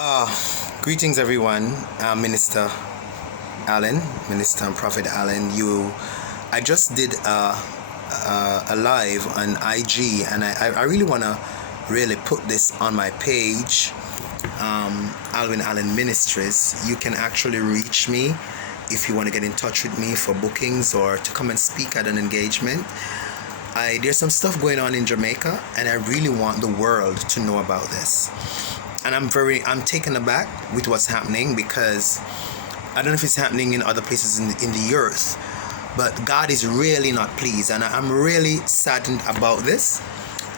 Uh, Greetings, everyone. Minister Allen, Minister and Prophet Allen. I just did a live on IG, and I really want to really put this on my page, Alvin Allen Ministries. You can actually reach me if you want to get in touch with me for bookings or to come and speak at an engagement. There's some stuff going on in Jamaica, and I really want the world to know about this. And I'm taken aback with what's happening, because I don't know if it's happening in other places in the earth, but God is really not pleased, and I'm really saddened about this.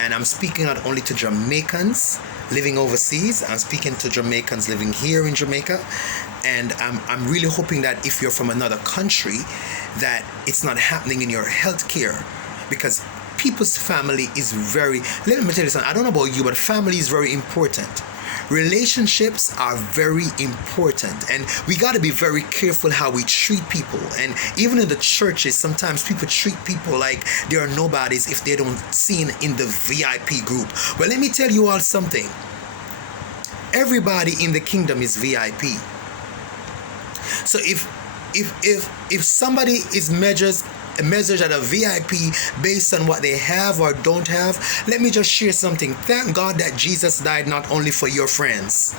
And I'm speaking not only to Jamaicans living overseas, I'm speaking to Jamaicans living here in Jamaica, and I'm really hoping that if you're from another country, that it's not happening in your healthcare, because people's family is very, let me tell you something, I don't know about you, but family is very important. Relationships are very important, and we got to be very careful how we treat people. And even in the churches, sometimes people treat people like they are nobodies if they don't seen in the VIP group. Well, let me tell you all something. Everybody in the kingdom is VIP. So if somebody is measured at a VIP based on what they have or don't have, let me just share something. Thank God that Jesus died not only for your friends.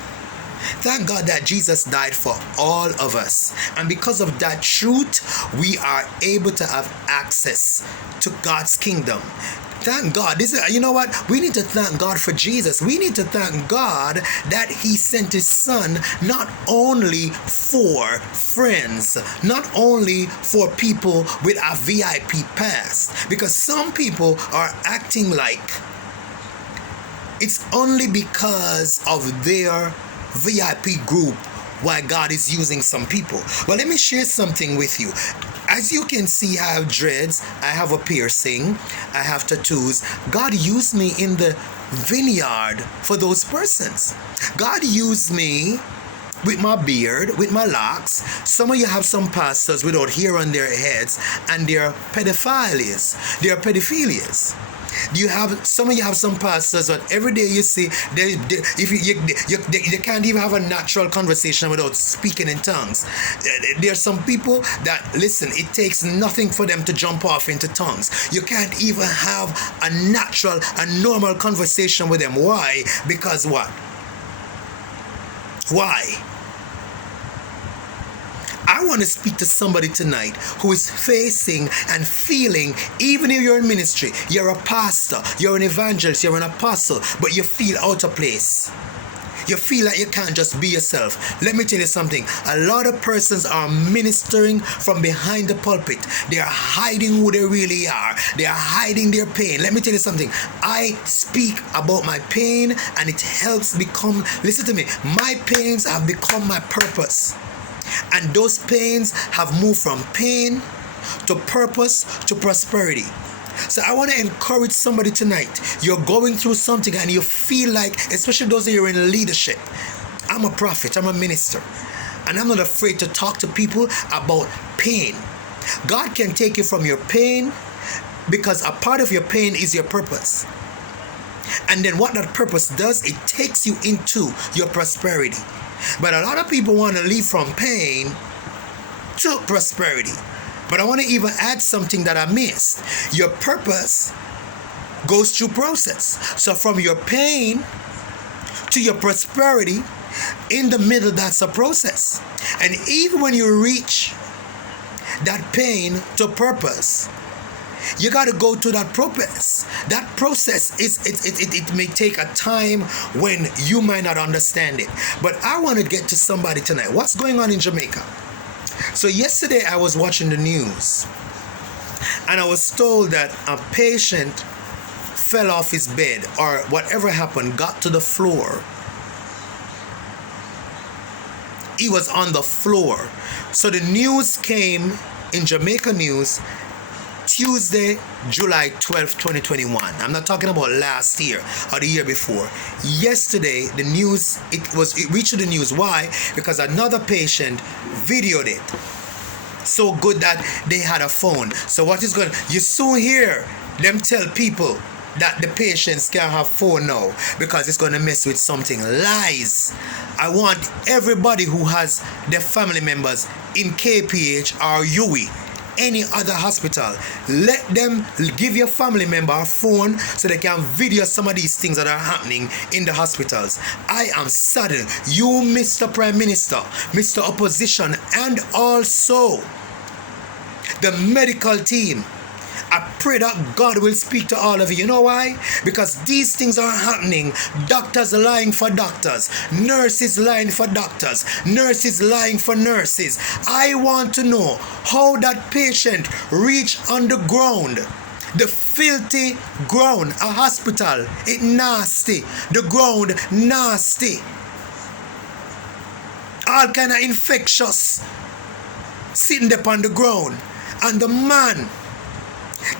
Thank God that Jesus died for all of us. And because of that truth, we are able to have access to God's kingdom. Thank God. You know what? We need to thank God for Jesus. We need to thank God that He sent His Son not only for friends, not only for people with a VIP pass, because some people are acting like it's only because of their VIP group why God is using some people. Well, let me share something with you. As you can see, I have dreads, I have a piercing, I have tattoos. God used me in the vineyard for those persons. God used me with my beard, with my locks. Some of you have some pastors without hair on their heads, and they're pedophilias. They're pedophilias. You have some of you have some pastors that every day you see they can't even have a natural conversation without speaking in tongues. There are some people that, listen, it takes nothing for them to jump off into tongues. You can't even have a natural, a normal conversation with them. Why? Because what? Why? I want to speak to somebody tonight who is facing and feeling, even if you're in ministry, you're a pastor, you're an evangelist, you're an apostle, but you feel out of place. You feel like you can't just be yourself. Let me tell you something. A lot of persons are ministering from behind the pulpit. They are hiding who they really are. They are hiding their pain. Let me tell you something. I speak about my pain, and it helps become, listen to me, my pains have become my purpose. And those pains have moved from pain to purpose to prosperity. So I want to encourage somebody tonight. You're going through something and you feel like, especially those of you in leadership. I'm a prophet, I'm a minister, and I'm not afraid to talk to people about pain. God can take you from your pain, because a part of your pain is your purpose. And then what that purpose does, it takes you into your prosperity. But a lot of people want to leave from pain to prosperity. But I want to even add something that I missed. Your purpose goes through process. So from your pain to your prosperity, in the middle, that's a process. And even when you reach that pain to purpose, you got to go through that process. That process it may take a time when you might not understand it. But I want to get to somebody tonight. What's going on in Jamaica? So yesterday I was watching the news, and I was told that a patient fell off his bed, or whatever happened, got to the floor. He was on the floor. So the news came in Jamaica News Tuesday, July 12th, 2021. I'm not talking about last year or the year before. Yesterday, the news, it reached the news. Why? Because another patient videoed it. So good that they had a phone. So what is going, you soon hear them tell people that the patients can't have phone now because it's going to mess with something. Lies. I want everybody who has their family members in KPH or UE, any other hospital, let them give your family member a phone so they can video some of these things that are happening in the hospitals. I am saddened. You, Mr. Prime Minister, Mr. Opposition, and also the medical team, I pray that God will speak to all of you. You know why? Because these things are happening. Doctors lying for doctors. Nurses lying for doctors. Nurses lying for nurses. I want to know how that patient reached underground. The filthy ground. A hospital. It nasty. The ground nasty. All kind of infectious. Sitting there on the ground. And the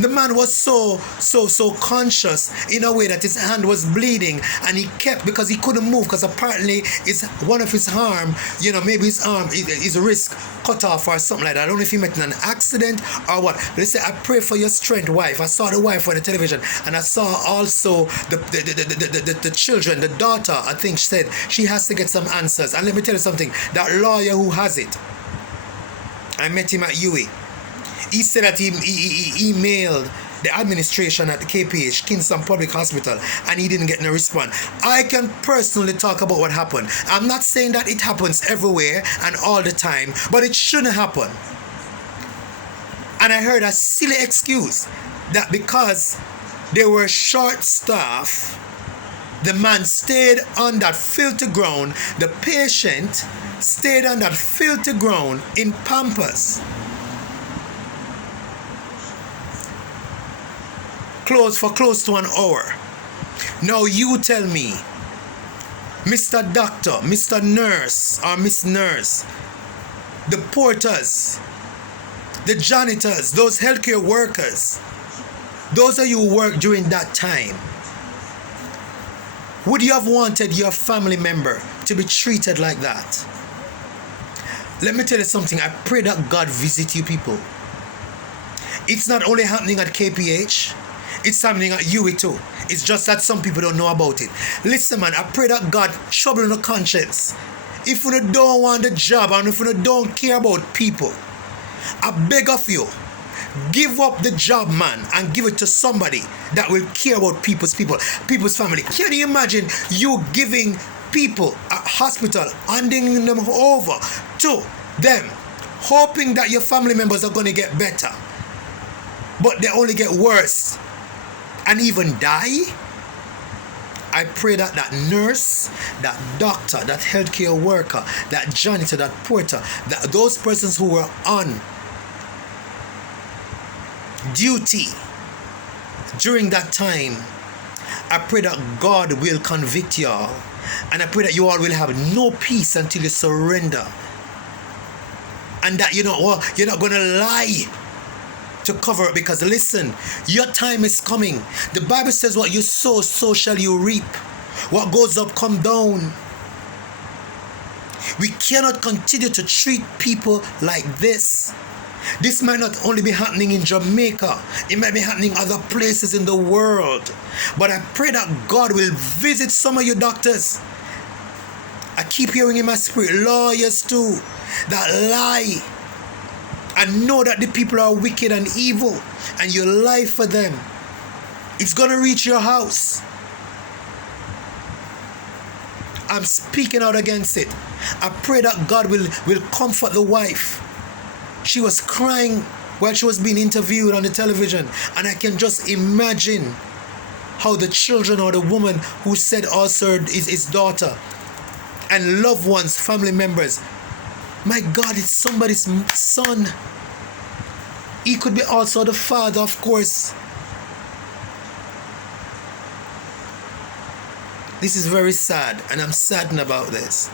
man was so conscious in a way that his hand was bleeding, and he kept, because he couldn't move, because apparently it's one of his arm, maybe his arm, his wrist cut off or something like that. I don't know if he met in an accident or what. They say, I pray for your strength, wife. I saw the wife on the television, and I saw also the children, the daughter, I think she said she has to get some answers. And let me tell you something, that lawyer who has it, I met him at UE. He said that he emailed the administration at the KPH, Kingston Public Hospital, and he didn't get no response. I can personally talk about what happened. I'm not saying that it happens everywhere and all the time, but it shouldn't happen. And I heard a silly excuse that because they were short staff, the man stayed on that filthy ground, the patient stayed on that filthy ground in Pampers. Closed for close to an hour. Now you tell me, Mr. Doctor, Mr. Nurse, or Miss Nurse, the porters, the janitors, those healthcare workers, those of you who work during that time, would you have wanted your family member to be treated like that? Let me tell you something. I pray that God visit you people. It's not only happening at KPH. It's happening at UE too. It's just that some people don't know about it. Listen, man, I pray that God trouble the conscience. If you don't want the job and if you don't care about people, I beg of you, give up the job, man, and give it to somebody that will care about people's family. Can you imagine you giving people a hospital, handing them over to them, hoping that your family members are going to get better, but they only get worse and even die? I pray that that nurse, that doctor, that healthcare worker, that janitor, that porter, that those persons who were on duty during that time, I pray that God will convict you all, and I pray that you all will have no peace until you surrender, and that you're not going to lie to cover it, because listen, your time is coming. The Bible says what you sow, so shall you reap. What goes up come down. We cannot continue to treat people like this. This might not only be happening in Jamaica, it might be happening other places in the world. But I pray that God will visit some of you doctors. I keep hearing in my spirit, lawyers too, that lie and know that the people are wicked and evil, and you lie for them. It's gonna reach your house. I'm speaking out against it. I pray that God will comfort the wife. She was crying while she was being interviewed on the television, and I can just imagine how the children or the woman who said also his daughter and loved ones, family members, my God, it's somebody's son. He could be also the father, of course. This is very sad, and I'm saddened about this.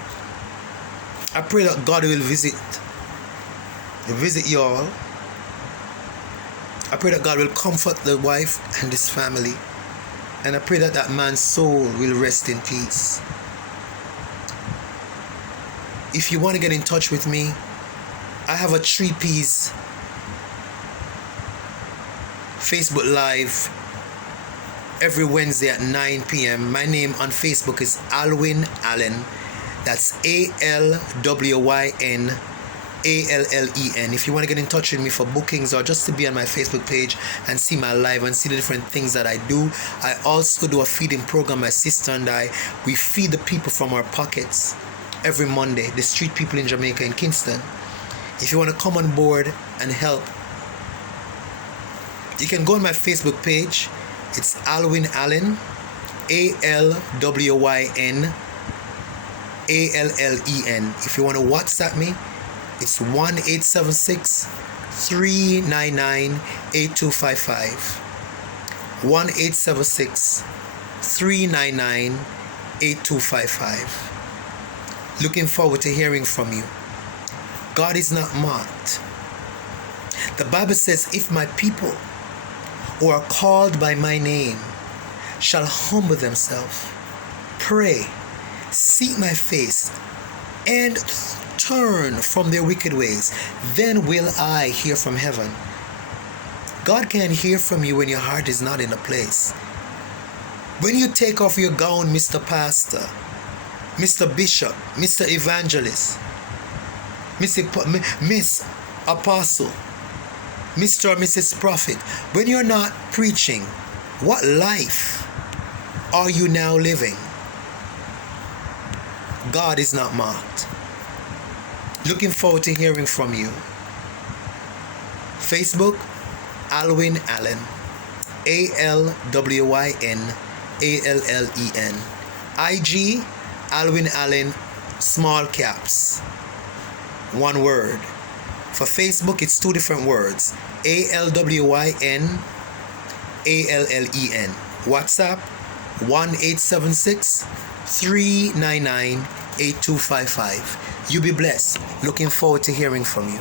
I pray that God will visit you all. I pray that God will comfort the wife and his family, and I pray that that man's soul will rest in peace. If you want to get in touch with me, I have a 3-piece Facebook Live every Wednesday at 9 p.m. My name on Facebook is Alwyn Allen. That's ALWYNALLEN. If you want to get in touch with me for bookings or just to be on my Facebook page and see my live and see the different things that I do. I also do a feeding program. My sister and we feed the people from our pockets every Monday, the street people in Jamaica, in Kingston. If you want to come on board and help, you can go on my Facebook page. It's Alwyn Allen, ALWYNALLEN. If you want to WhatsApp me, it's 1-876-399-8255. 1-876-399-8255. Looking forward to hearing from you. God is not mocked. The Bible says, if my people who are called by my name shall humble themselves, pray, seek my face, and turn from their wicked ways, then will I hear from heaven. God can hear from you when your heart is not in a place. When you take off your gown, Mr. Pastor, Mr. Bishop, Mr. Evangelist, Miss Apostle, Mr. or Mrs. Prophet, when you're not preaching, what life are you now living? God is not mocked. Looking forward to hearing from you. Facebook, Alwyn Allen, ALWYNALLEN. IG, Alwyn Allen, small caps, one word. For Facebook, it's two different words, ALWYNALLEN. WhatsApp, 1-876-399-8255. You be blessed. Looking forward to hearing from you.